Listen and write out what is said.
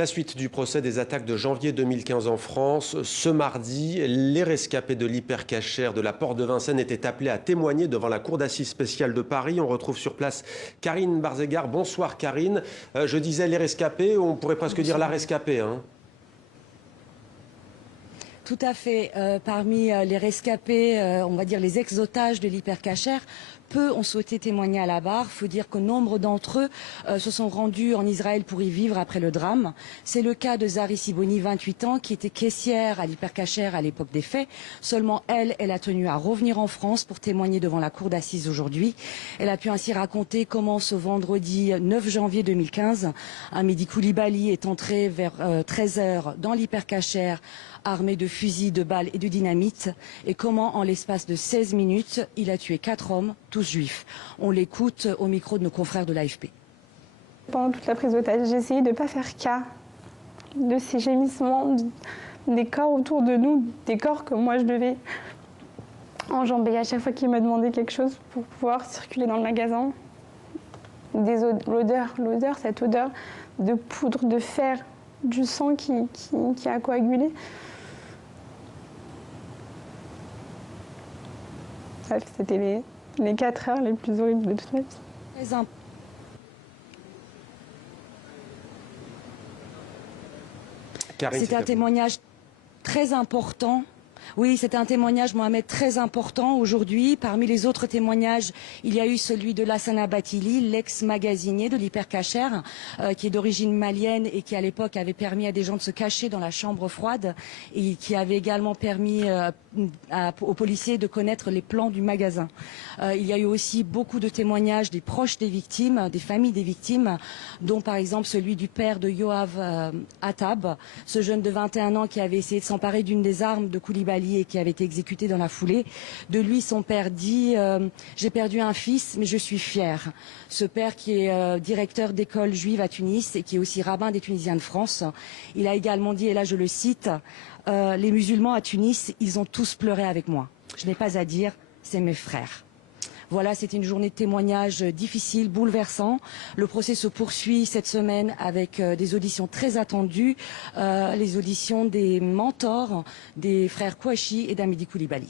La suite du procès des attaques de janvier 2015 en France. Ce mardi, les rescapés de l'hypercachère de la Porte de Vincennes étaient appelés à témoigner devant la cour d'assises spéciale de Paris. On retrouve sur place Karine Barzegard. Bonsoir Karine. Je disais les rescapés, on pourrait presque dire la rescapée. Tout à fait. Parmi les rescapés, on va dire les ex-otages de l'hypercachère, peu ont souhaité témoigner à la barre. Il faut dire que nombre d'entre eux se sont rendus en Israël pour y vivre après le drame. C'est le cas de Zari Siboni, 28 ans, qui était caissière à l'hypercachère à l'époque des faits. Seulement elle a tenu à revenir en France pour témoigner devant la cour d'assises aujourd'hui. Elle a pu ainsi raconter comment ce vendredi 9 janvier 2015, Hamidi Koulibaly est entré vers 13h dans l'hypercachère armé de fusils, de balles et de dynamite, et comment en l'espace de 16 minutes, il a tué 4 hommes, tous juifs. On l'écoute au micro de nos confrères de l'AFP. Pendant toute la prise d'otage, j'ai essayé de ne pas faire cas de ces gémissements, des corps autour de nous, des corps que moi je devais enjamber à chaque fois qu'il m'a demandé quelque chose pour pouvoir circuler dans le magasin. L'odeur, cette odeur de poudre, de fer, du sang qui a coagulé. Bref, c'était les 4 heures les plus horribles de toute ma vie. C'est un témoignage très important. Oui, c'est un témoignage, Mohamed, très important aujourd'hui. Parmi les autres témoignages, il y a eu celui de Lassana Bathily, l'ex-magasinier de l'hypercachère, qui est d'origine malienne et qui à l'époque avait permis à des gens de se cacher dans la chambre froide et qui avait également permis aux policiers de connaître les plans du magasin. Il y a eu aussi beaucoup de témoignages des proches des victimes, des familles des victimes, dont par exemple celui du père de Yoav Attab, ce jeune de 21 ans qui avait essayé de s'emparer d'une des armes de Koulibaly et qui avait été exécuté dans la foulée. De lui, son père dit « J'ai perdu un fils, mais je suis fier ». Ce père qui est directeur d'école juive à Tunis et qui est aussi rabbin des Tunisiens de France, il a également dit, et là je le cite, « Les musulmans à Tunis, ils ont tous pleuré avec moi. Je n'ai pas à dire, c'est mes frères ». Voilà, c'était une journée de témoignage difficile, bouleversant. Le procès se poursuit cette semaine avec des auditions très attendues, les auditions des mentors des frères Kouachi et d'Hamidi Koulibaly.